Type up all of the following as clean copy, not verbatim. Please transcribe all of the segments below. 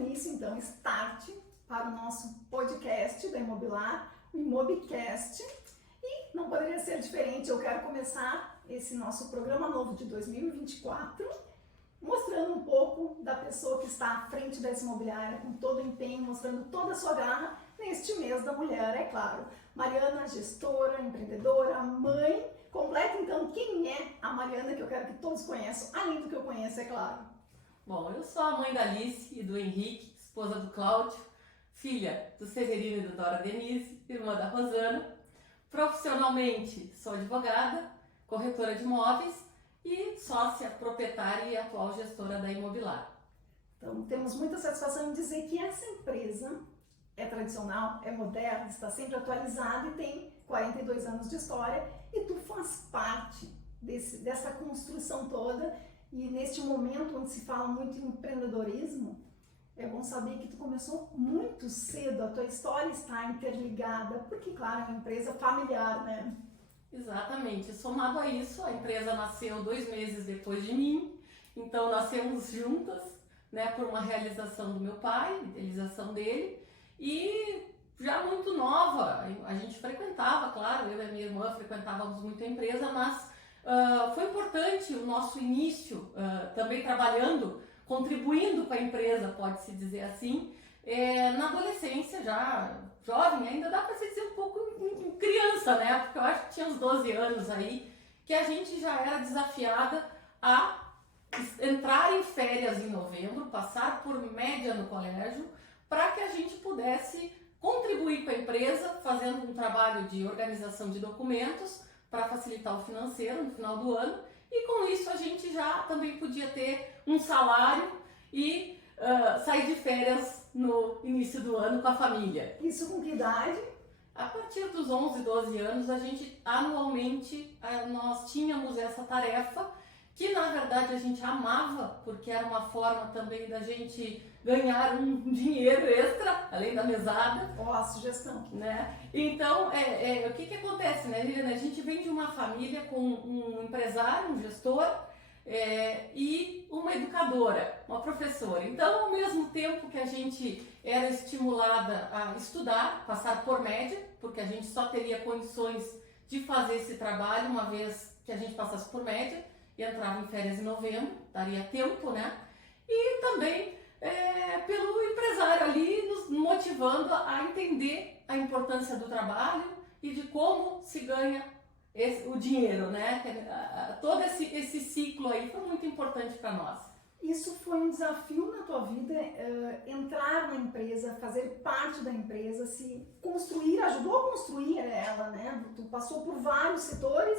início, então, start para o nosso podcast da Imobilar, o Imobcast. E não poderia ser diferente, eu quero começar esse nosso programa novo de 2024 mostrando um pouco da pessoa que está à frente dessa imobiliária, com todo o empenho, mostrando toda a sua garra neste mês da mulher, é claro. Mariana, gestora, empreendedora, mãe. Completa então quem é a Mariana, que eu quero que todos conheçam, além do que eu conheço, é claro. Bom, eu sou a mãe da Alice e do Henrique, esposa do Cláudio, filha do Severino e da Dora Denise, irmã da Rosana. Profissionalmente, sou advogada, corretora de imóveis e sócia, proprietária e atual gestora da Imobilar. Então, temos muita satisfação em dizer que essa empresa é tradicional, é moderna, está sempre atualizada e tem 42 anos de história, e tu faz parte dessa construção toda. E neste momento onde se fala muito em empreendedorismo, é bom saber que tu começou muito cedo, a tua história está interligada, porque claro, é uma empresa familiar, né? Exatamente. Somado a isso, a empresa nasceu 2 meses depois de mim, então nascemos juntas, né, por uma realização do meu pai, idealização dele, e já muito nova, a gente frequentava, claro, eu e a minha irmã frequentávamos muito a empresa, mas foi importante o nosso início, também trabalhando, contribuindo com a empresa, pode-se dizer assim, na adolescência já, jovem, ainda dá para se dizer um pouco criança, né? Porque eu acho que tinha uns 12 anos aí, que a gente já era desafiada a entrar em férias em novembro, passar por média no colégio, para que a gente pudesse contribuir com a empresa, fazendo um trabalho de organização de documentos para facilitar o financeiro no final do ano, e com isso a gente já também podia ter um salário e sair de férias no início do ano com a família. Isso com que idade? A partir dos 11, 12 anos, a gente anualmente nós tínhamos essa tarefa, que na verdade a gente amava, porque era uma forma também da gente ganhar um dinheiro extra, além da mesada. Ó, a sugestão. Né? Então, o que acontece, né, Liliana? A gente vem de uma família com um empresário, um gestor, e uma educadora, uma professora. Então, ao mesmo tempo que a gente era estimulada a estudar, passar por média, porque a gente só teria condições de fazer esse trabalho uma vez que a gente passasse por média, e entrava em férias em novembro, daria tempo, né? E também pelo empresário ali nos motivando a entender a importância do trabalho e de como se ganha o dinheiro, né? Todo esse ciclo aí foi muito importante para nós. Isso foi um desafio na tua vida, entrar na empresa, fazer parte da empresa, se construir, ajudou a construir ela, né? Tu passou por vários setores,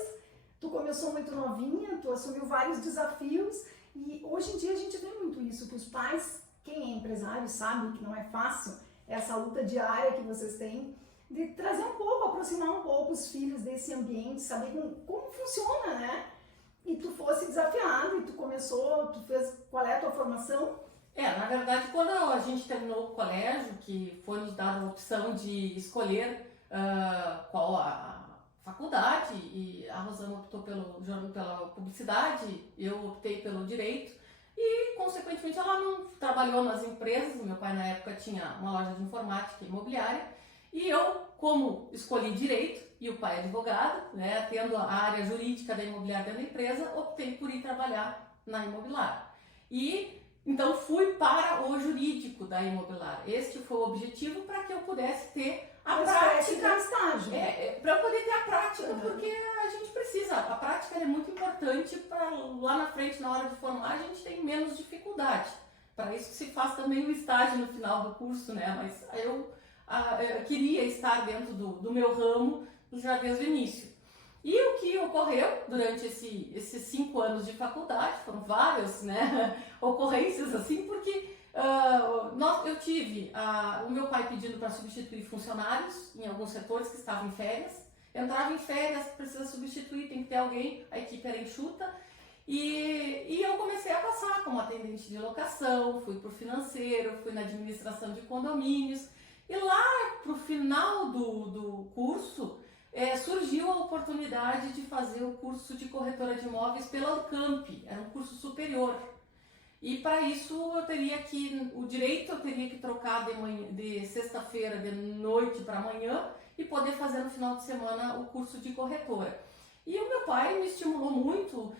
tu começou muito novinha, tu assumiu vários desafios, e hoje em dia a gente vê muito isso, que os pais, quem é empresário sabe que não é fácil, essa luta diária que vocês têm, de trazer um pouco, aproximar um pouco os filhos desse ambiente, saber como funciona, né? E tu fosse desafiado, e tu começou, tu fez, qual é a tua formação? Na verdade, quando a gente terminou o colégio, que foi nos dada a opção de escolher qual a faculdade, e a Rosana optou pela publicidade, eu optei pelo direito, e consequentemente ela não trabalhou nas empresas. Meu pai na época tinha uma loja de informática e imobiliária, e eu, como escolhi direito, e o pai é advogado, né, tendo a área jurídica da imobiliária dentro da empresa, optei por ir trabalhar na Imobilar. E então fui para o jurídico da Imobilar. Este foi o objetivo, para que eu pudesse ter a prática, estágio. para eu poder ter a prática, porque a gente precisa, a prática é muito importante para lá na frente, na hora de formar, a gente tem menos dificuldade. Para isso se faz também o estágio no final do curso, né? Mas eu queria estar dentro do meu ramo já desde o início. E o que ocorreu durante esses 5 anos de faculdade, foram várias, né, ocorrências assim, porque eu tive o meu pai pedindo para substituir funcionários em alguns setores que estavam em férias. Entrava em férias, precisa substituir, tem que ter alguém, a equipe era enxuta. E eu comecei a passar como atendente de locação, fui para o financeiro, fui na administração de condomínios. E lá para o final do curso, surgiu a oportunidade de fazer o curso de corretora de imóveis pela Unicamp, era um curso superior. E para isso o direito eu teria que trocar de sexta-feira de noite para amanhã e poder fazer no final de semana o curso de corretora. E o meu pai me estimulou muito,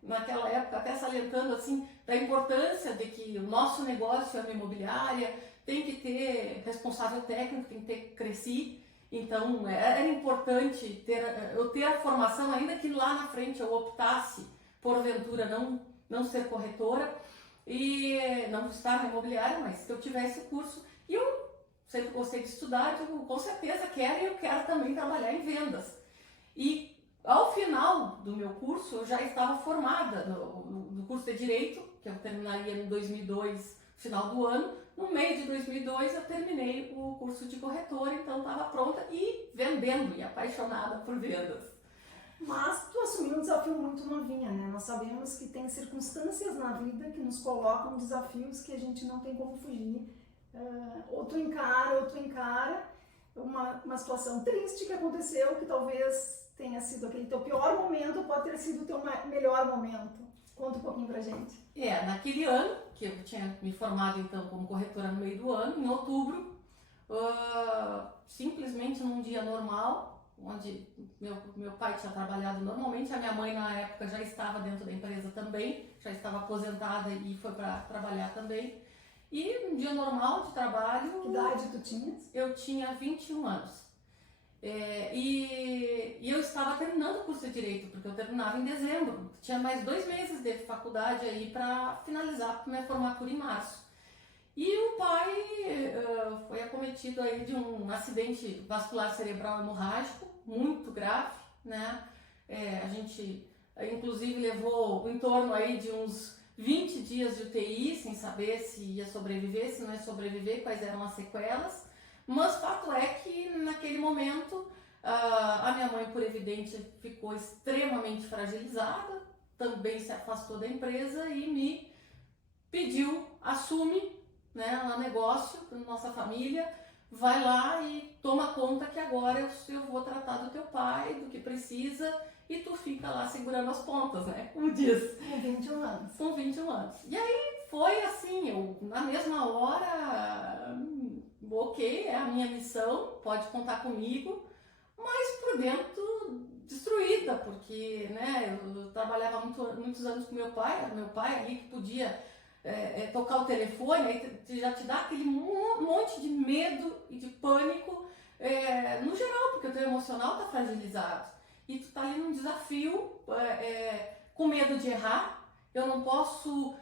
naquela época, até salientando assim, da importância de que o nosso negócio é uma imobiliária, tem que ter responsável técnico, tem que ter CRECI. Então era importante eu ter a formação, ainda que lá na frente eu optasse, porventura, não ser corretora e não estar na imobiliária, mas que eu tivesse o curso. E eu sempre gostei de estudar, eu com certeza quero, e eu quero também trabalhar em vendas. E ao final do meu curso, eu já estava formada no curso de Direito, que eu terminaria em 2002, final do ano. No meio de 2002 eu terminei o curso de corretora, então estava pronta e vendendo, e apaixonada por vendas. Mas tu assumiu um desafio muito novinha, né? Nós sabemos que tem circunstâncias na vida que nos colocam desafios que a gente não tem como fugir. Ou tu encara uma situação triste que aconteceu, que talvez tenha sido aquele teu pior momento, pode ter sido o teu melhor momento. Conta um pouquinho pra gente. Naquele ano, que eu tinha me formado então como corretora no meio do ano, em outubro, simplesmente num dia normal, onde meu pai tinha trabalhado normalmente, a minha mãe na época já estava dentro da empresa também, já estava aposentada e foi para trabalhar também. E um dia normal de trabalho... Que idade tu tinhas? Eu tinha 21 anos. E eu estava terminando o curso de Direito, porque eu terminava em dezembro. Tinha mais 2 meses de faculdade aí para finalizar minha formatura em março. E o pai foi acometido aí de um acidente vascular cerebral hemorrágico, muito grave, né? A gente, inclusive, levou em torno aí de uns 20 dias de UTI, sem saber se ia sobreviver, se não ia sobreviver, quais eram as sequelas. Mas fato é que naquele momento a minha mãe, por evidente, ficou extremamente fragilizada, também se afastou da empresa e me pediu, assume, né, lá negócio, nossa família, vai lá e toma conta que agora eu vou tratar do teu pai, do que precisa, e tu fica lá segurando as pontas, né, como diz. Com 21 anos. Com 21 anos. E aí foi assim, eu na mesma hora, ok, é a minha missão, pode contar comigo, mas por dentro destruída, porque, né, eu trabalhava muitos anos com meu pai, era meu pai ali que podia tocar o telefone, aí já te dá aquele monte de medo e de pânico, no geral, porque o teu emocional tá fragilizado. E tu tá ali num desafio, com medo de errar. Eu não posso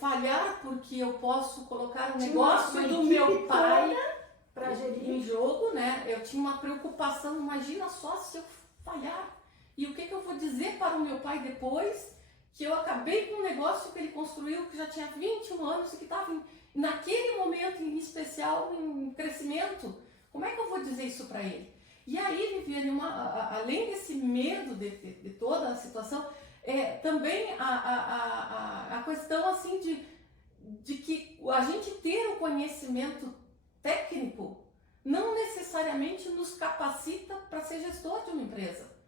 falhar, porque eu posso colocar o negócio do meu pai para gerir em jogo, né? Eu tinha uma preocupação, imagina só se eu falhar. E o que eu vou dizer para o meu pai depois? Que eu acabei com um negócio que ele construiu, que já tinha 21 anos e que estava naquele momento em especial em crescimento. Como é que eu vou dizer isso para ele? E aí, Viviane, além desse medo de toda a situação, também a questão assim de que a gente ter o conhecimento técnico não necessariamente nos capacita para ser gestor de uma empresa.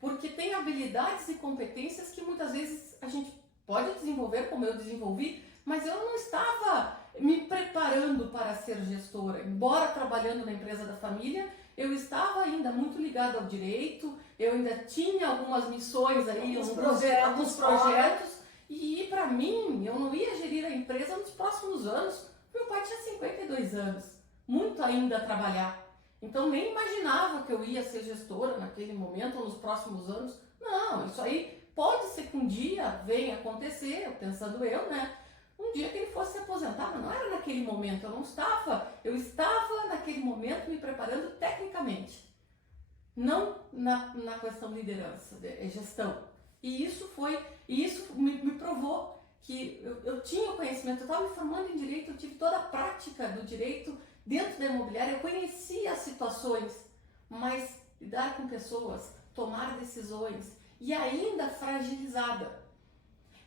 Porque tem habilidades e competências que muitas vezes a gente pode desenvolver, como eu desenvolvi, mas eu não estava me preparando para ser gestora. Embora trabalhando na empresa da família, eu estava ainda muito ligada ao direito, eu ainda tinha algumas missões aí, alguns projetos, e para mim, eu não ia gerir a empresa nos próximos anos. Meu pai tinha 52 anos, muito ainda a trabalhar. Então nem imaginava que eu ia ser gestora naquele momento ou nos próximos anos. Não, isso aí pode ser que um dia venha acontecer, pensando eu, né? Um dia que ele fosse se aposentar, mas não era naquele momento, eu estava naquele momento me preparando tecnicamente, não na questão de liderança, de gestão. E isso me provou que eu tinha o conhecimento, eu estava me formando em direito, eu tive toda a prática do direito dentro da imobiliária, eu conhecia as situações, mas lidar com pessoas, tomar decisões e ainda fragilizada.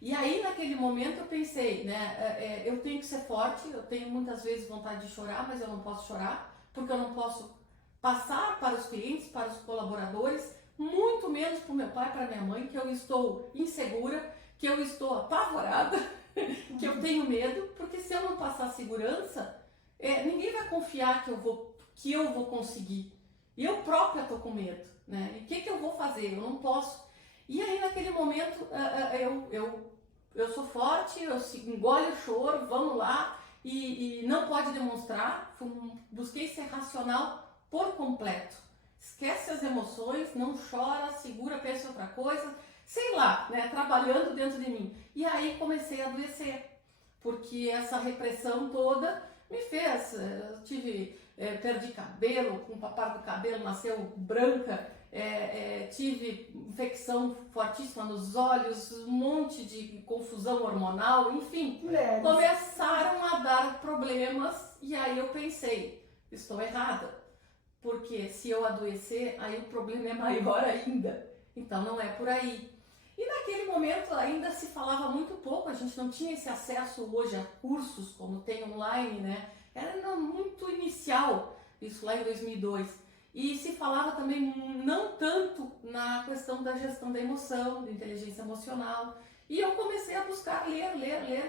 E aí naquele momento eu pensei, né, eu tenho que ser forte, eu tenho muitas vezes vontade de chorar, mas eu não posso chorar, porque eu não posso passar para os clientes, para os colaboradores, muito menos para o meu pai, para a minha mãe, que eu estou insegura, que eu estou apavorada, que eu tenho medo, porque se eu não passar segurança, ninguém vai confiar que eu vou conseguir. E eu própria estou com medo, né? E o que eu vou fazer? Eu não posso. E aí naquele momento eu sou forte, eu engole o choro, vamos lá, e não pode demonstrar. Busquei ser racional por completo. Esquece as emoções, não chora, segura, pensa em outra coisa, sei lá, né? Trabalhando dentro de mim. E aí comecei a adoecer, porque essa repressão toda me fez, perdi cabelo, com o papar do cabelo nasceu branca, tive infecção fortíssima nos olhos, um monte de confusão hormonal, enfim, Mulheres. começaram a dar problemas e aí eu pensei, estou errada, porque se eu adoecer, aí o problema é maior ainda, então não é por aí. E naquele momento ainda se falava muito pouco, a gente não tinha esse acesso hoje a cursos como tem online, né? Era muito inicial, isso lá em 2002. E se falava também não tanto na questão da gestão da emoção, da inteligência emocional. E eu comecei a buscar ler,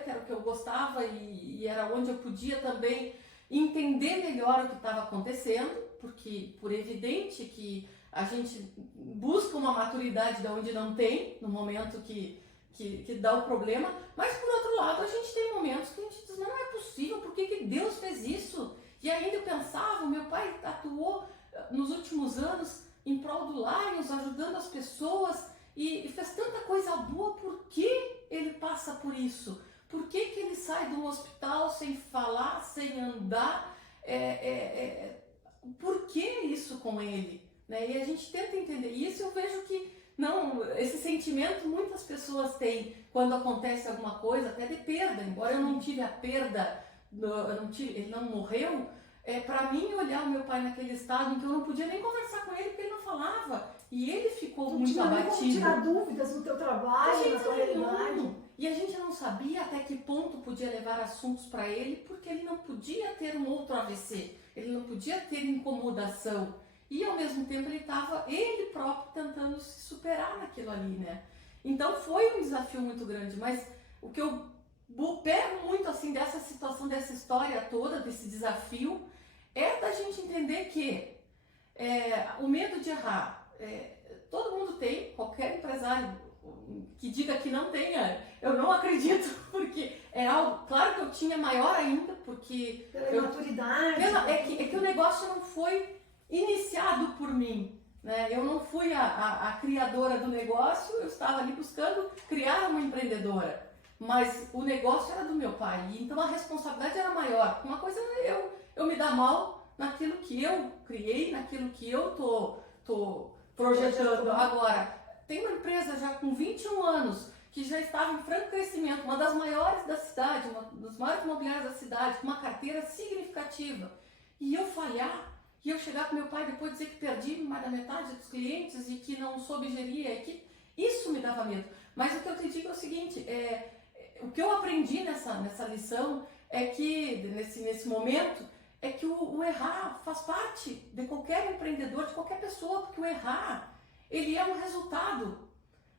que era o que eu gostava e era onde eu podia também entender melhor o que estava acontecendo, porque por evidente que a gente busca uma maturidade de onde não tem, no momento que dá o problema, mas por outro lado a gente tem momentos que a gente diz, não é possível, por que Deus fez isso? E ainda eu pensava, meu pai atuou nos últimos anos em prol do Lions, ajudando as pessoas e fez tanta coisa boa, por que ele passa por isso? Por que ele sai do hospital sem falar, sem andar? Por que isso com ele? Né? E a gente tenta entender isso. Eu vejo que não, esse sentimento muitas pessoas têm quando acontece alguma coisa, até de perda, embora eu não tive a perda, ele não morreu, para mim olhar o meu pai naquele estado em que eu não podia nem conversar com ele porque ele não falava e ele ficou muito abatido. Não tinha tirar dúvidas no teu trabalho, na tua realidade. E a gente não sabia até que ponto podia levar assuntos para ele, porque ele não podia ter um outro AVC, ele não podia ter incomodação. E ao mesmo tempo ele próprio tentando se superar naquilo ali, né? Então foi um desafio muito grande, mas o que eu pego muito assim dessa situação, dessa história toda, desse desafio, é da gente entender que o medo de errar, todo mundo tem, qualquer empresário que diga que não tenha, eu não acredito, porque é algo, claro que eu tinha maior ainda, porque... Pela maturidade. É que o negócio não foi iniciado por mim, né? Eu não fui a criadora do negócio, eu estava ali buscando criar uma empreendedora, mas o negócio era do meu pai, então a responsabilidade era maior. Uma coisa é eu me dar mal naquilo que eu criei, naquilo que eu tô projetando. Agora, tem uma empresa já com 21 anos, que já estava em franco crescimento, uma das maiores da cidade, uma das maiores imobiliárias da cidade, com uma carteira significativa, e eu falhar, e eu chegar com meu pai depois dizer que perdi mais da metade dos clientes e que não soube gerir a equipe, isso me dava medo. Mas o que eu te digo é o seguinte, o que eu aprendi nessa lição é que, nesse momento, é que o errar faz parte de qualquer empreendedor, de qualquer pessoa, porque o errar, ele é um resultado,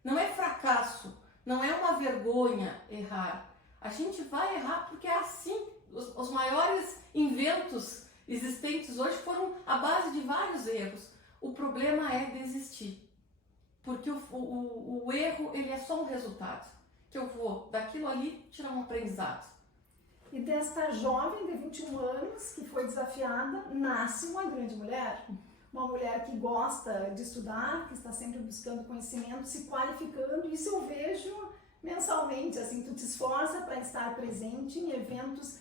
não é fracasso, não é uma vergonha errar. A gente vai errar porque é assim, os maiores inventos existentes hoje foram à base de vários erros. O problema é desistir, porque o erro ele é só um resultado, que eu vou daquilo ali tirar um aprendizado. E desta jovem de 21 anos que foi desafiada, nasce uma grande mulher. Uma mulher que gosta de estudar, que está sempre buscando conhecimento, se qualificando. Isso eu vejo mensalmente, assim, tu te esforça para estar presente em eventos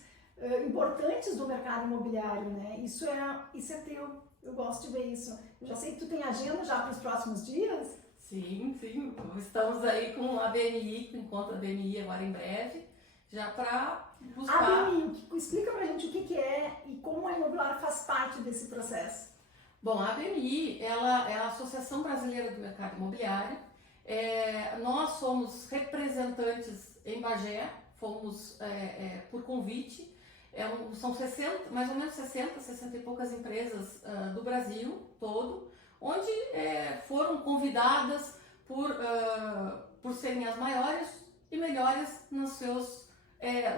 importantes do mercado imobiliário, né? Isso é teu, eu gosto de ver isso. Eu já sei que tu tem agenda já para os próximos dias. Sim, estamos aí com a BMI, com encontro a BMI agora em breve, já para buscar... A BMI, explica pra gente o que é e como a imobiliária faz parte desse processo. Bom, a BMI, ela é a Associação Brasileira do Mercado Imobiliário. Nós somos representantes em Bagé, fomos por convite. São 60, mais ou menos 60 e poucas empresas do Brasil todo, onde foram convidadas por serem as maiores e melhores nos seus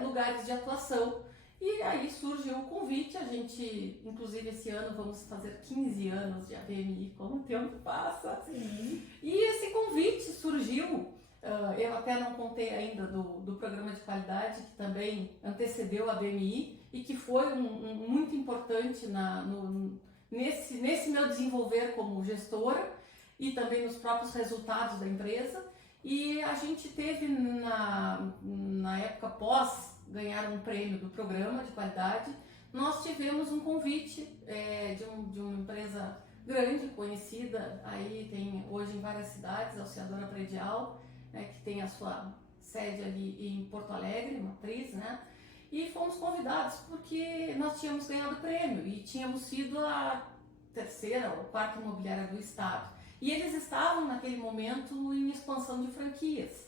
lugares de atuação. E aí surgiu o convite, a gente, inclusive esse ano vamos fazer 15 anos de ABMI, como o tempo passa. Sim. E esse convite surgiu, eu até não contei ainda do programa de qualidade, que também antecedeu a ABMI e que foi muito importante nesse meu desenvolver como gestora e também nos próprios resultados da empresa. E a gente teve na época pós ganhar um prêmio do programa de qualidade, nós tivemos um convite de uma empresa grande, conhecida, aí tem hoje em várias cidades, a Auxiliadora Predial, que tem a sua sede ali em Porto Alegre, matriz, né? E fomos convidados porque nós tínhamos ganhado o prêmio e tínhamos sido a terceira ou quarta imobiliária do estado. E eles estavam naquele momento em expansão de franquias.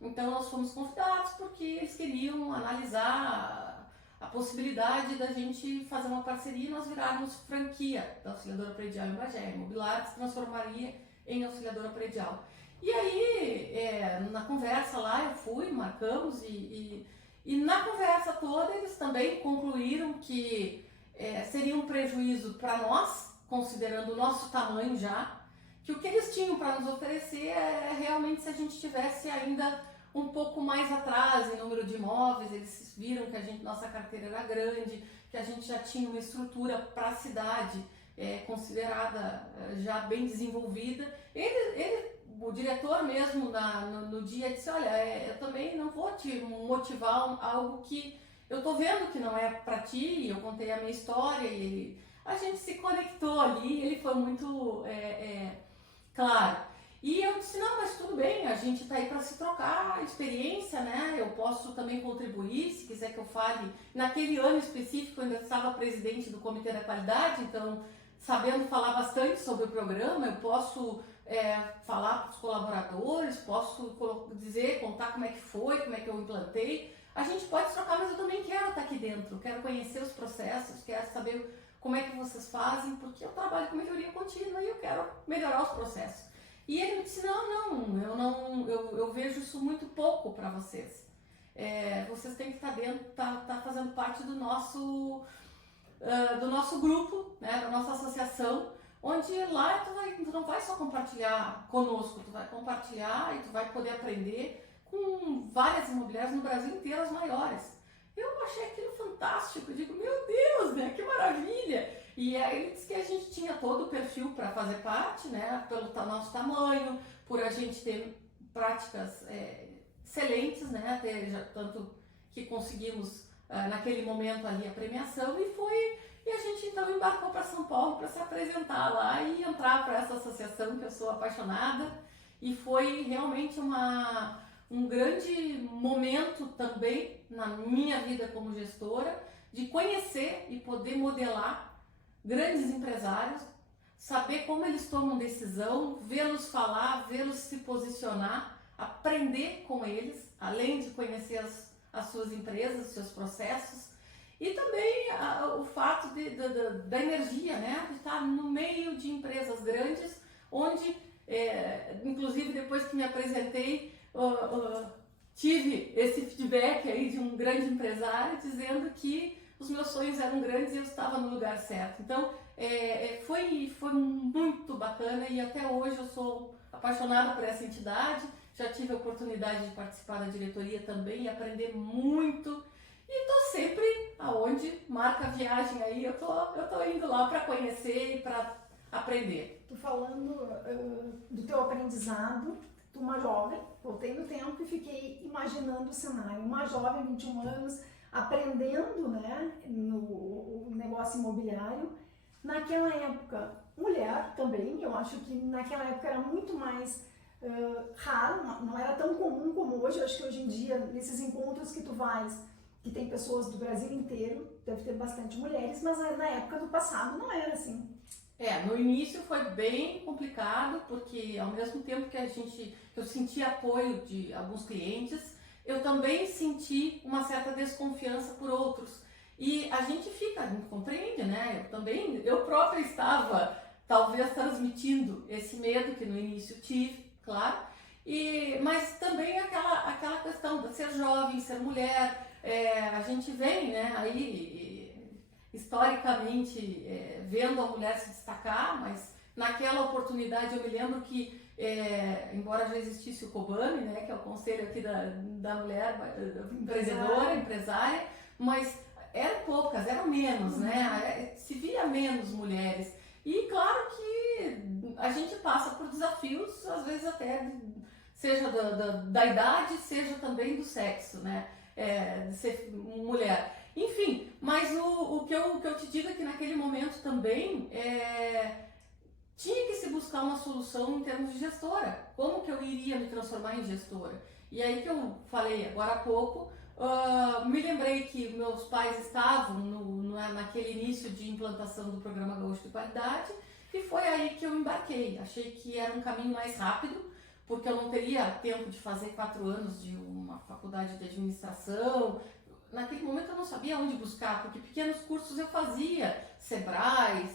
Então nós fomos convidados porque eles queriam analisar a possibilidade da gente fazer uma parceria e nós virarmos franquia da Auxiliadora Predial em Bagé. A Imobiliar se transformaria em Auxiliadora Predial. E aí, na conversa lá, eu fui, marcamos e na conversa toda eles também concluíram que seria um prejuízo para nós, considerando o nosso tamanho já, que o que eles tinham para nos oferecer realmente se a gente tivesse ainda um pouco mais atrás em número de imóveis. Eles viram que nossa carteira era grande, que a gente já tinha uma estrutura para a cidade considerada já bem desenvolvida. O diretor mesmo no dia disse, olha, eu também não vou te motivar algo que eu tô vendo que não é para ti. Eu contei a minha história e a gente se conectou ali, ele foi muito claro. E eu disse, não, mas tudo bem, a gente tá aí para se trocar experiência, né? Eu posso também contribuir, se quiser que eu fale. Naquele ano específico eu ainda estava presidente do Comitê da Qualidade, então sabendo falar bastante sobre o programa, eu posso falar para os colaboradores, posso contar como é que foi, como é que eu implantei. A gente pode se trocar, mas eu também quero estar aqui dentro, quero conhecer os processos, quero saber como é que vocês fazem, porque eu trabalho com melhoria contínua e eu quero melhorar os processos. E ele me disse, eu vejo isso muito pouco para vocês. Vocês têm que estar dentro, tá fazendo parte do nosso grupo, né, da nossa associação, onde lá tu não vai só compartilhar conosco, tu vai compartilhar e tu vai poder aprender com várias imobiliárias no Brasil inteiro, as maiores. Eu achei aquilo fantástico, eu digo, meu Deus, né, que maravilha! E aí ele disse que a gente tinha todo o perfil para fazer parte, né, pelo nosso tamanho, por a gente ter práticas excelentes, né, tanto que conseguimos naquele momento ali a premiação e a gente então embarcou para São Paulo para se apresentar lá e entrar para essa associação que eu sou apaixonada, e foi realmente um grande momento também na minha vida como gestora, de conhecer e poder modelar grandes empresários, saber como eles tomam decisão, vê-los falar, vê-los se posicionar, aprender com eles, além de conhecer as suas empresas, os seus processos, e também o fato da energia, né, de estar no meio de empresas grandes, onde, inclusive depois que me apresentei, tive esse feedback aí de um grande empresário dizendo que os meus sonhos eram grandes e eu estava no lugar certo. Então, foi muito bacana e até hoje eu sou apaixonada por essa entidade. Já tive a oportunidade de participar da diretoria também e aprender muito. E estou sempre aonde marca a viagem aí, eu tô indo lá para conhecer e para aprender. Tu falando do teu aprendizado, tu uma jovem, voltei no tempo e fiquei imaginando o cenário. Uma jovem, 21 anos, aprendendo, né, no negócio imobiliário. Naquela época, mulher também, eu acho que naquela época era muito mais raro, não era tão comum como hoje. Eu acho que hoje em dia, nesses encontros que tu vais, que tem pessoas do Brasil inteiro, deve ter bastante mulheres, mas na época do passado não era assim. No início foi bem complicado, porque ao mesmo tempo que eu senti apoio de alguns clientes, eu também senti uma certa desconfiança por outros. E a gente compreende, né? Eu própria estava talvez transmitindo esse medo que no início tive, claro. Mas também aquela questão de ser jovem, ser mulher, a gente vem, né, aí historicamente vendo a mulher se destacar, mas naquela oportunidade eu me lembro que, embora já existisse o COBAME, né, que é o conselho aqui da mulher empreendedora, empresária, mas eram poucas, eram menos, né, se via menos mulheres. E claro que a gente passa por desafios, às vezes até seja da idade, seja também do sexo, né? De ser mulher. Enfim, mas o que eu te digo é que naquele momento também tinha que se buscar uma solução em termos de gestora. Como que eu iria me transformar em gestora? E aí que eu falei agora há pouco, me lembrei que meus pais estavam naquele início de implantação do Programa Gaúcho de Qualidade e foi aí que eu embarquei. Achei que era um caminho mais rápido, porque eu não teria tempo de fazer 4 anos de uma faculdade de administração. Naquele momento eu não sabia onde buscar, porque pequenos cursos eu fazia, Sebrae,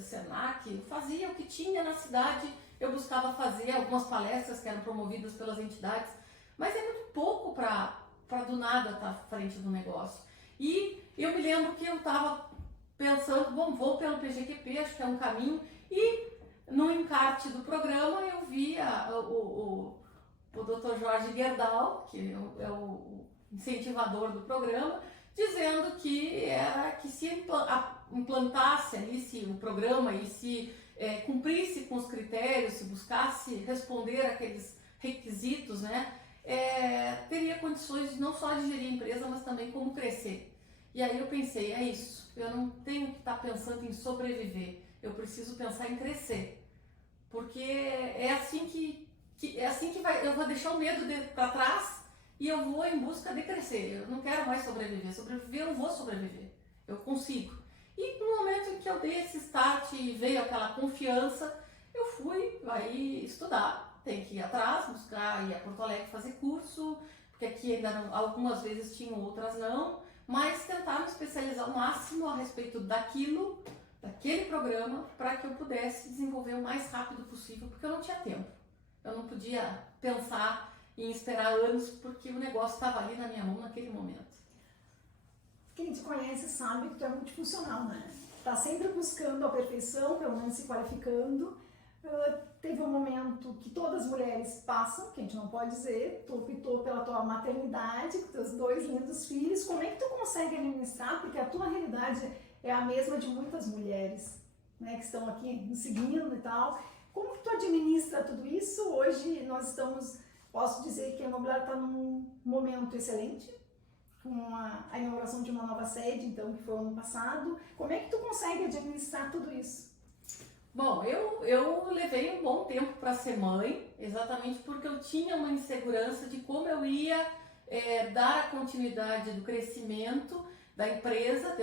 Senac, eu fazia o que tinha na cidade, eu buscava fazer algumas palestras que eram promovidas pelas entidades, mas é muito pouco para do nada estar à frente do negócio. E eu me lembro que eu estava pensando, bom, vou pelo PGQP, acho que é um caminho, e no encarte do programa eu via o Dr. Jorge Gerdau, que é o incentivador do programa, dizendo que se implantasse ali o programa e se cumprisse com os critérios, se buscasse responder aqueles requisitos, né, teria condições não só de gerir a empresa, mas também como crescer. E aí eu pensei, é isso, eu não tenho que estar pensando em sobreviver, eu preciso pensar em crescer. Porque é assim que eu vou deixar o medo para trás e eu vou em busca de crescer. Eu não quero mais sobreviver. Sobreviver, eu vou sobreviver. Eu consigo. E no momento em que eu dei esse start e veio aquela confiança, eu fui aí estudar. Tem que ir atrás, buscar, ir a Porto Alegre fazer curso, porque aqui ainda não, algumas vezes tinham, outras não, mas tentar me especializar ao máximo a respeito daquele programa, para que eu pudesse desenvolver o mais rápido possível, porque eu não tinha tempo. Eu não podia pensar em esperar anos, porque o negócio estava ali na minha mão naquele momento. Quem te conhece sabe que tu é multifuncional, né? Tá sempre buscando a perfeição, pelo menos se qualificando. Teve um momento que todas as mulheres passam, que a gente não pode dizer, tu optou pela tua maternidade, com teus 2 lindos filhos. Como é que tu consegue administrar? Porque a tua realidade é a mesma de muitas mulheres, né, que estão aqui nos seguindo e tal. Como que tu administra tudo isso? Hoje nós posso dizer que a Imobiliária está num momento excelente, com a inauguração de uma nova sede, então, que foi o ano passado. Como é que tu consegue administrar tudo isso? Bom, eu levei um bom tempo para ser mãe, exatamente porque eu tinha uma insegurança de como eu ia dar a continuidade do crescimento da empresa,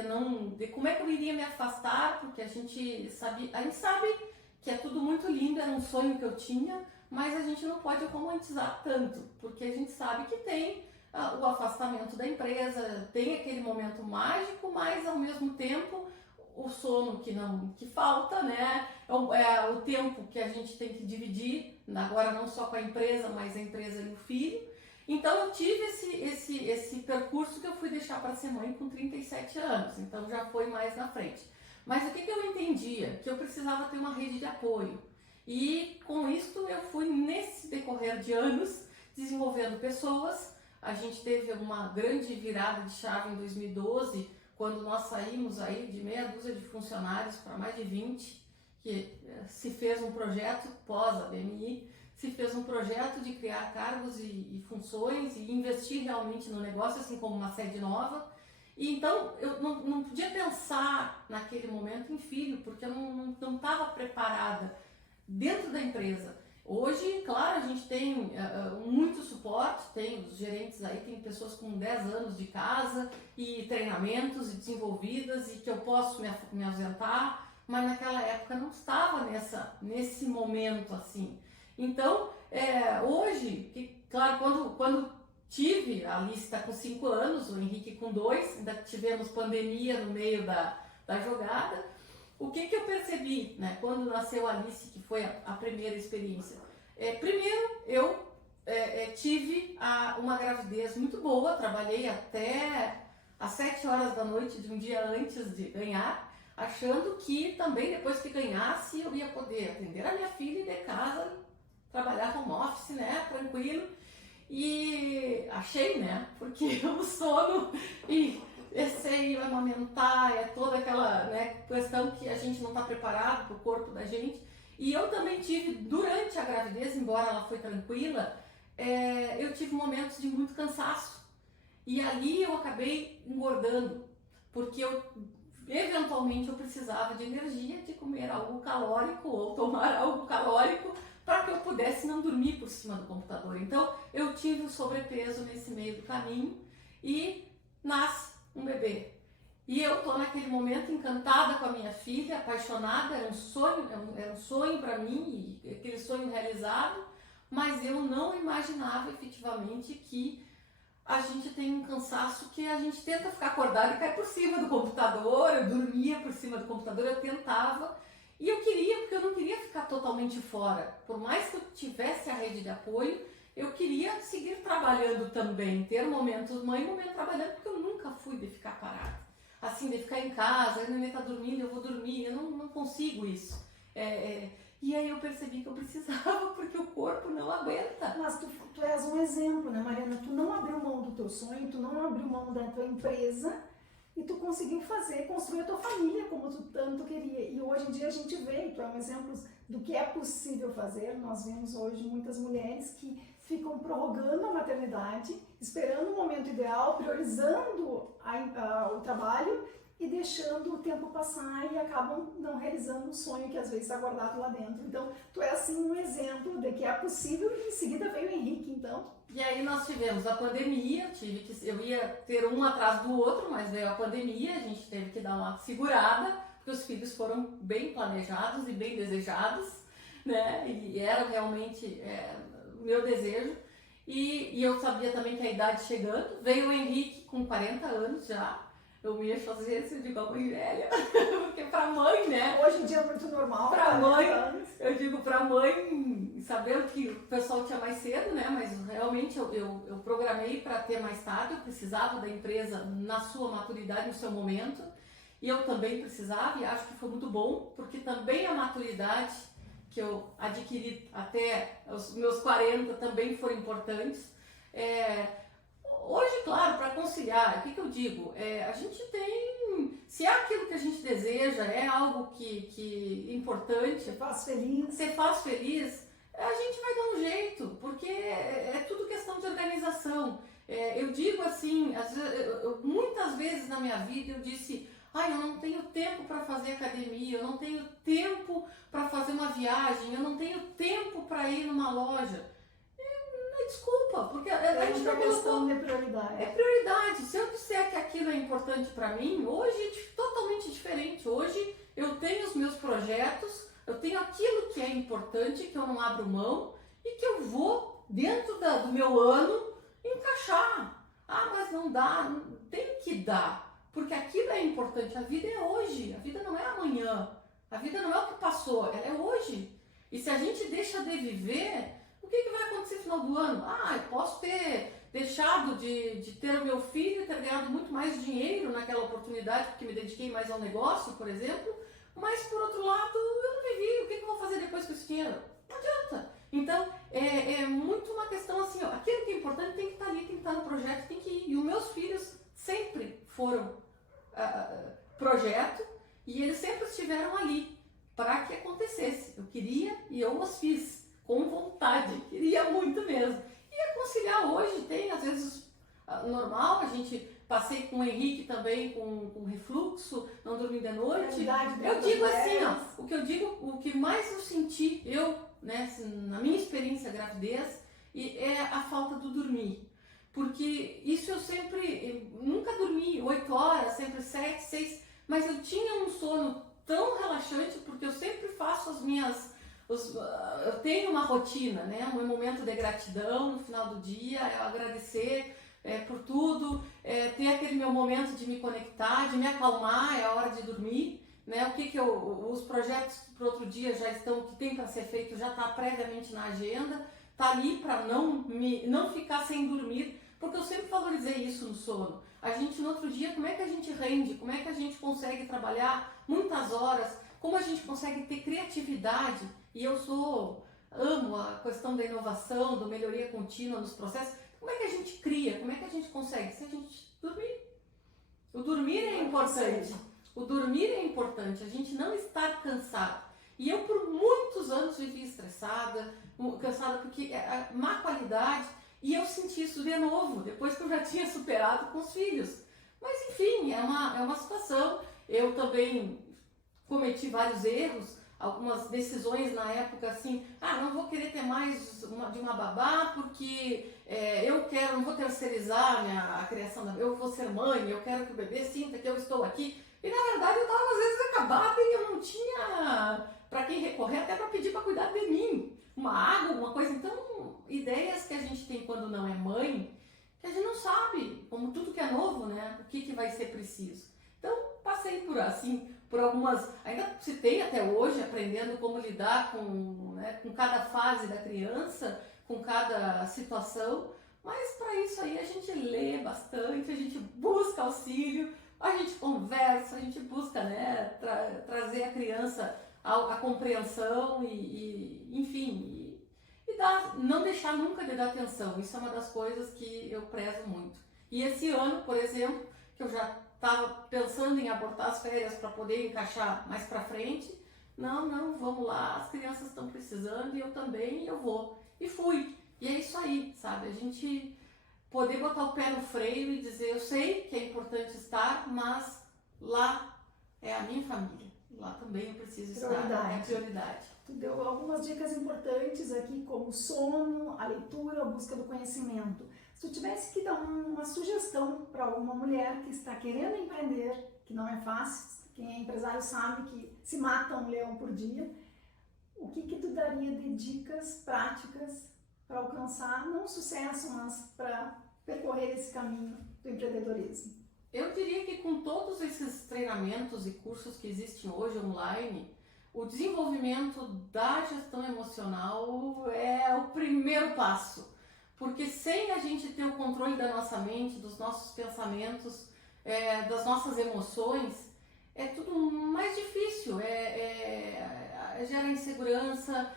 de como é que eu iria me afastar, porque a gente sabe que é tudo muito lindo, era um sonho que eu tinha, mas a gente não pode romantizar tanto, porque a gente sabe que tem o afastamento da empresa, tem aquele momento mágico, mas ao mesmo tempo o sono que falta, né? É o tempo que a gente tem que dividir, agora não só com a empresa, mas a empresa e o filho. Então eu tive esse percurso que eu fui deixar para ser mãe com 37 anos, então já foi mais na frente. Mas o que eu entendia? Que eu precisava ter uma rede de apoio. E com isso eu fui, nesse decorrer de anos, desenvolvendo pessoas. A gente teve uma grande virada de chave em 2012, quando nós saímos aí de meia dúzia de funcionários para mais de 20, que se fez um projeto pós a BMI, se fez um projeto de criar cargos e funções e investir realmente no negócio, assim como uma sede nova. E então eu não podia pensar naquele momento em filho, porque eu não estava preparada dentro da empresa. Hoje, claro, a gente tem muito suporte, tem os gerentes aí, tem pessoas com 10 anos de casa e treinamentos desenvolvidas e que eu posso me ausentar, mas naquela época não estava nesse momento assim. Então, hoje, claro, quando tive, a Alice está com 5 anos, o Henrique com 2, ainda tivemos pandemia no meio da jogada. O que eu percebi, né, quando nasceu a Alice, que foi a primeira experiência? Primeiro, eu uma gravidez muito boa, trabalhei até às 7 horas da noite de um dia antes de ganhar, achando que também depois que ganhasse eu ia poder atender a minha filha e de casa, trabalhar home office, né, tranquilo. E achei, né, porque o sono e esse amamentar é toda aquela, né, questão que a gente não está preparado para o corpo da gente. E eu também tive, durante a gravidez, embora ela foi tranquila, eu tive momentos de muito cansaço. E ali eu acabei engordando, porque eventualmente eu precisava de energia, de comer algo calórico ou tomar algo calórico para que eu pudesse não dormir por cima do computador. Então eu tive um sobrepeso nesse meio do caminho e nasce um bebê. E eu tô naquele momento encantada com a minha filha, apaixonada, era um sonho para mim, e aquele sonho realizado, mas eu não imaginava efetivamente que a gente tem um cansaço que a gente tenta ficar acordado e cai por cima do computador. Eu dormia por cima do computador, eu tentava, e eu queria, porque eu não queria ficar totalmente fora. Por mais que eu tivesse a rede de apoio, eu queria seguir trabalhando também, ter momentos mãe e momento trabalhando, porque eu nunca fui de ficar parada. Assim, de ficar em casa, a neném tá dormindo, eu vou dormir, eu não consigo isso. E aí eu percebi que eu precisava, porque o corpo não aguenta. Mas tu és um exemplo, né, Mariana? Tu não abriu mão do teu sonho, tu não abriu mão da tua empresa e tu conseguiu construir a tua família como tu tanto queria. E hoje em dia a gente vê, tu é um exemplo do que é possível fazer. Nós vemos hoje muitas mulheres que ficam prorrogando a maternidade, esperando o momento ideal, priorizando o trabalho e deixando o tempo passar e acabam não realizando o sonho que às vezes está guardado lá dentro. Então, tu é assim um exemplo de que é possível e em seguida veio o Henrique, então. E aí nós tivemos a pandemia, eu ia ter um atrás do outro, mas veio a pandemia, a gente teve que dar uma segurada, porque os filhos foram bem planejados e bem desejados, né? E era realmente o meu desejo. E eu sabia também que a idade chegando, veio o Henrique com 40 anos já. Eu me ia fazer isso, eu digo, a mãe velha, porque pra mãe, né? Hoje em dia é muito normal. Pra mãe, eu digo pra mãe, sabendo que o pessoal tinha mais cedo, né? Mas realmente eu programei para ter mais tarde, eu precisava da empresa na sua maturidade, no seu momento. E eu também precisava, e acho que foi muito bom, porque também a maturidade que eu adquiri até os meus 40 também foram importantes. Hoje, claro, para conciliar, o que eu digo? A gente tem, se é aquilo que a gente deseja, é algo que é importante, você faz feliz, a gente vai dar um jeito, porque é tudo questão de organização. Eu digo assim, muitas vezes na minha vida eu disse, eu não tenho tempo para fazer academia, eu não tenho tempo para fazer uma viagem, eu não tenho tempo para ir numa loja. Desculpa, porque a gente não questão de prioridade. É prioridade. Se eu disser que aquilo é importante para mim, hoje é totalmente diferente. Hoje eu tenho os meus projetos, eu tenho aquilo que é importante, que eu não abro mão e que eu vou, dentro do meu ano, encaixar. Mas não dá, tem que dar, porque aquilo é importante. A vida é hoje, a vida não é amanhã, a vida não é o que passou, ela é hoje. E se a gente deixa de viver, o que vai acontecer no final do ano? Eu posso ter deixado de ter o meu filho e ter ganhado muito mais dinheiro naquela oportunidade porque me dediquei mais ao negócio, por exemplo, mas por outro lado eu não vivi. O que eu vou fazer depois com esse dinheiro? Não adianta. Então é muito uma questão assim, aquilo que é importante tem que estar ali, tem que estar no projeto, tem que ir. E os meus filhos sempre foram projeto e eles sempre estiveram ali para que acontecesse. Eu queria e eu os fiz. Com vontade, queria muito mesmo. E conciliar hoje tem, às vezes, normal, a gente passei com o Henrique também com refluxo, não dormi de noite. Eu digo assim, o que mais eu senti, né, na minha experiência gravidez, é a falta do dormir. Porque isso eu nunca dormi 8 horas, sempre 7, 6, mas eu tinha um sono tão relaxante, porque eu sempre faço eu tenho uma rotina, né? Um momento de gratidão no final do dia, eu agradecer por tudo, ter aquele meu momento de me conectar, de me acalmar, é a hora de dormir, né? Os projetos para outro dia já estão, o que tem para ser feito já está previamente na agenda, tá ali para não ficar sem dormir, porque eu sempre valorizei isso no sono. A gente no outro dia, como é que a gente rende, como é que a gente consegue trabalhar muitas horas, como a gente consegue ter criatividade, e amo a questão da inovação, da melhoria contínua nos processos. Como é que a gente cria, como é que a gente consegue? Se a gente dormir. O dormir é importante. O dormir é importante, a gente não estar cansado. E eu por muitos anos vivi estressada, cansada porque má qualidade, e eu senti isso de novo, depois que eu já tinha superado com os filhos. Mas enfim, é uma situação. Eu também cometi vários erros, algumas decisões na época assim, não vou querer ter mais de uma babá porque não vou terceirizar a criação, eu vou ser mãe, eu quero que o bebê sinta que eu estou aqui. E na verdade eu estava às vezes acabada e eu não tinha para quem recorrer, até para pedir para cuidar de mim, uma água, uma coisa. Então, ideias que a gente tem quando não é mãe, que a gente não sabe, como tudo que é novo, né, o que vai ser preciso. Então, passei por algumas, ainda citei até hoje, aprendendo como lidar com cada fase da criança, com cada situação, mas para isso aí a gente lê bastante, a gente busca auxílio, a gente conversa, a gente busca, né, trazer a criança a compreensão enfim, não deixar nunca de dar atenção. Isso é uma das coisas que eu prezo muito. E esse ano, por exemplo, que eu já estava pensando em abortar as férias para poder encaixar mais para frente, não, vamos lá, as crianças estão precisando e eu também, eu vou. E fui. E é isso aí, sabe? A gente poder botar o pé no freio e dizer, eu sei que é importante estar, mas lá é a minha família. Lá também eu preciso estar, é prioridade. Tu deu algumas dicas importantes aqui, como o sono, a leitura, a busca do conhecimento. Se tu tivesse que dar uma sugestão para alguma mulher que está querendo empreender, que não é fácil, quem é empresário sabe que se mata um leão por dia, o que tu daria de dicas práticas para alcançar, não sucesso, mas para percorrer esse caminho do empreendedorismo? Eu diria que com todos esses treinamentos e cursos que existem hoje online, o desenvolvimento da gestão emocional é o primeiro passo. Porque sem a gente ter o controle da nossa mente, dos nossos pensamentos, das nossas emoções, é tudo mais difícil. Gera insegurança,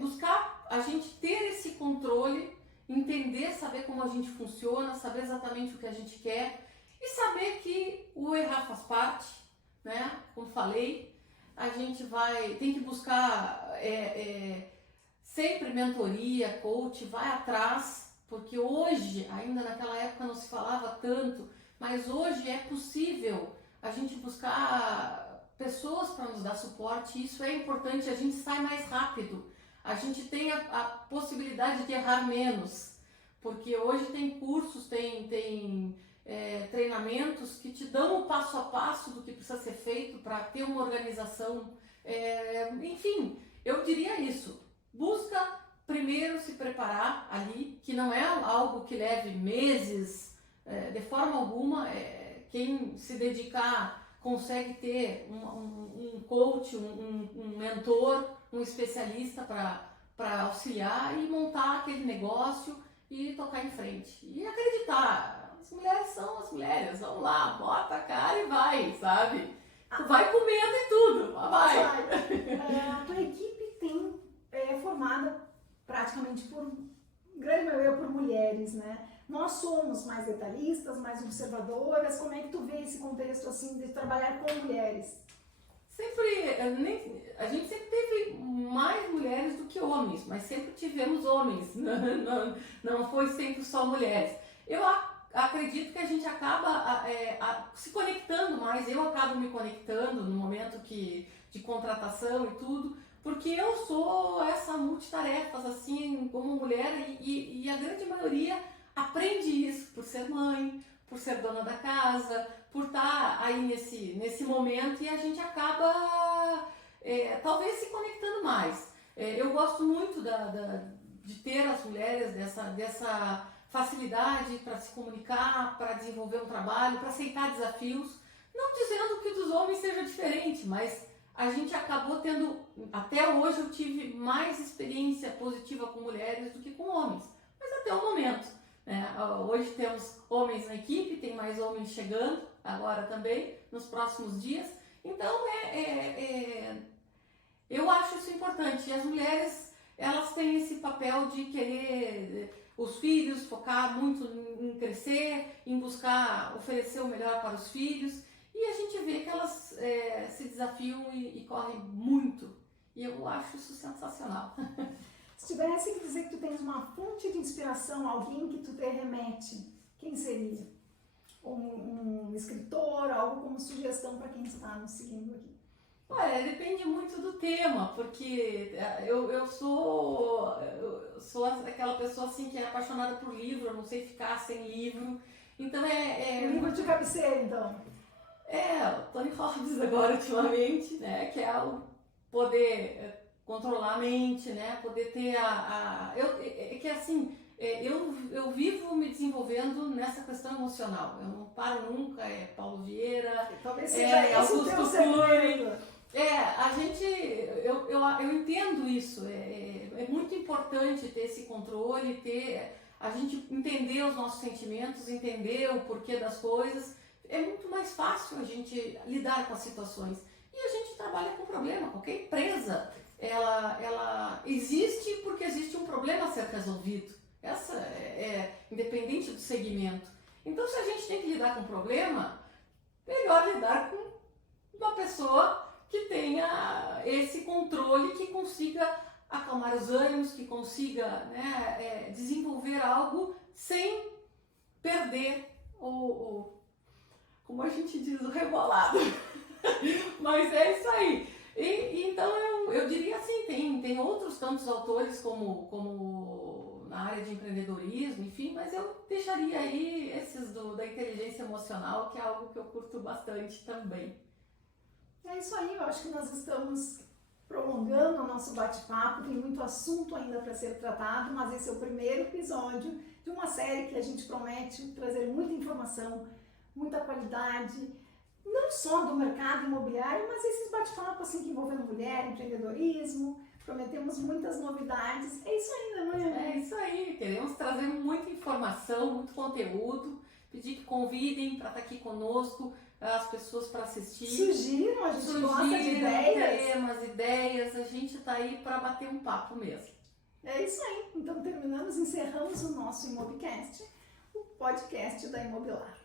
buscar a gente ter esse controle, entender, saber como a gente funciona, saber exatamente o que a gente quer e saber que o errar faz parte, né? Como falei, a gente tem que buscar sempre mentoria, coach, vai atrás, porque hoje, ainda naquela época não se falava tanto, mas hoje é possível a gente buscar pessoas para nos dar suporte, isso é importante, a gente sai mais rápido, a gente tem a possibilidade de errar menos, porque hoje tem cursos, tem treinamentos que te dão o passo a passo do que precisa ser feito para ter uma organização, enfim, eu diria isso, busca primeiro se preparar ali, que não é algo que leve meses, de forma alguma, quem se dedicar consegue ter um coach, um mentor, um especialista para auxiliar e montar aquele negócio e tocar em frente. E acreditar, as mulheres são as mulheres, vamos lá, bota a cara e vai, sabe? Vai com medo e tudo, vai. A tua equipe é formada praticamente grande maioria por mulheres, né? Nós somos mais detalhistas, mais observadoras. Como é que tu vê esse contexto assim de trabalhar com mulheres? A gente sempre teve mais mulheres do que homens, mas sempre tivemos homens, não foi sempre só mulheres. Eu acredito que a gente acaba se conectando mais, eu acabo me conectando no momento de contratação e tudo, porque eu sou essa multitarefas assim como mulher e a grande maioria aprende isso por ser mãe, por ser dona da casa, por estar aí nesse momento e a gente acaba talvez se conectando mais. Eu gosto muito de ter as mulheres dessa facilidade para se comunicar, para desenvolver um trabalho, para aceitar desafios, não dizendo que o dos homens seja diferente, mas a gente acabou tendo, até hoje eu tive mais experiência positiva com mulheres do que com homens, mas até o momento, né? Hoje temos homens na equipe, tem mais homens chegando agora também, nos próximos dias, então eu acho isso importante, e as mulheres, elas têm esse papel de querer os filhos, focar muito em crescer, em buscar oferecer o melhor para os filhos, e a gente vê que elas se desafiam e correm muito, e eu acho isso sensacional. Se tivesse que dizer que tu tens uma fonte de inspiração, alguém que tu te remete, quem seria? Um escritor, algo como sugestão para quem está nos seguindo aqui? Olha, depende muito do tema, porque eu sou aquela pessoa assim que é apaixonada por livro, eu não sei ficar sem livro, então Um livro de cabeceira, então? O Tony Robbins agora ultimamente, né, que é o poder controlar a mente, né, poder ter eu vivo me desenvolvendo nessa questão emocional, eu não paro nunca, Paulo Vieira, talvez seja esse o teu segredo. Eu entendo isso, é muito importante ter esse controle, a gente entender os nossos sentimentos, entender o porquê das coisas, é muito mais fácil a gente lidar com as situações. E a gente trabalha com problema, qualquer empresa, ela existe porque existe um problema a ser resolvido, essa independente do segmento. Então, se a gente tem que lidar com um problema, melhor lidar com uma pessoa que tenha esse controle, que consiga acalmar os ânimos, que consiga, né, desenvolver algo sem perder como a gente diz, o rebolado. Mas é isso aí. Então eu diria assim, tem outros tantos autores como na área de empreendedorismo, enfim, mas eu deixaria aí esses da inteligência emocional, que é algo que eu curto bastante também. É isso aí, eu acho que nós estamos prolongando o nosso bate-papo, tem muito assunto ainda para ser tratado, mas esse é o primeiro episódio de uma série que a gente promete trazer muita informação, muita qualidade, não só do mercado imobiliário, mas esses bate-papos assim, que envolvendo mulher, empreendedorismo, prometemos muitas novidades, é isso aí, né? É isso aí, queremos trazer muita informação, muito conteúdo, pedir que convidem para estar aqui conosco, as pessoas para assistir. Sugiram, a gente gosta de ideias. Temas, ideias, a gente está aí para bater um papo mesmo. É isso aí, então encerramos o nosso Imobcast, o podcast da Imobilar.